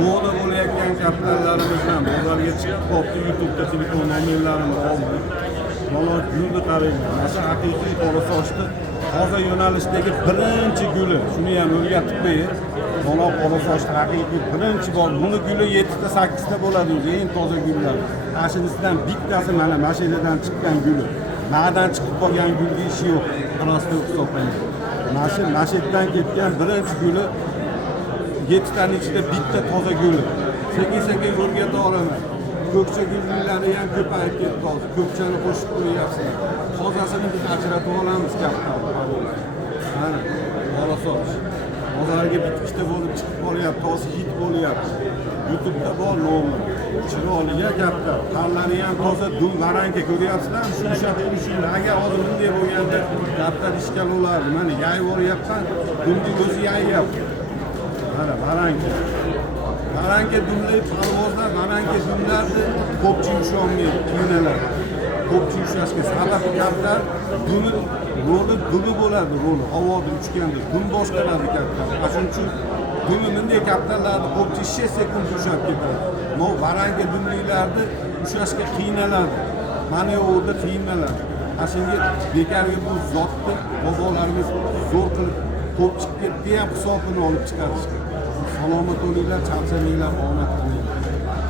moda bo'layotgan kaptarlarimiz ham bozorga chiqib qolibdi. YouTube'da telefon nomerlarini oldi. Mana gulni qaranglar. Mana haqiqiy qorasochni toza yo'nalishdagi birinchi guli. Shuni ham o'rgatib qo'ying. Mana qorasochni haqiqiy birinchi bor. Buni guli 7 ta 8 ta bo'ladi, eng toza gullar. Ashinisidan bittasi mana mashinadan chiqqan guli. Naqadan chiqib qolgan gulga ishi yo'q. Prosta hisoblanadi. Mashinadan ketgan birinchi guli 7 taning ichida bitta toza guli. Sekin-sekin o'rgata olaman. Ko'kcha gullari ham ko'payib ketdi hozir. Ko'kchani qo'shib qo'yapsizlar. Tozasini biz ajratib olamiz katta. Mana qorasoch. Bozorga bitta bo'lib chiqib qolyapti, hozir hit bo'lyapti. YouTube'da bor nomi. Chiroyli katta. Tanlari ham toza, dum varanga ko'ryapsizlar. Shu ishab turishinglar. Agar hozir bunday bo'lganda katta ishkal bo'lardi. Mana yayib o'ryapman. Dumning o'zi yayyapti. Mana varanga. Varanga dumlay parvozlar, varanga dumlarni ko'pchilik ishonmaydi, kiyinaladi. Ko'pchilik ushlashga sababi katta dumi bo'ladi, roli havoda uchganda dum boshqaradi katta. Shuning uchun dumi bunday kattalarni ko'pchilik 5 sekund ushlab ketadi. No varanga dumliklarni ushlashga qiynaladi. Mana yo'lda qiynaladi. Shunga bekarga bu zotni bobolarimiz zo'r qilib ko'p chiqib ketdi ham hisobini olib chiqarishgan. Salomat bo'linglar, charchamanglar, omad tilayman.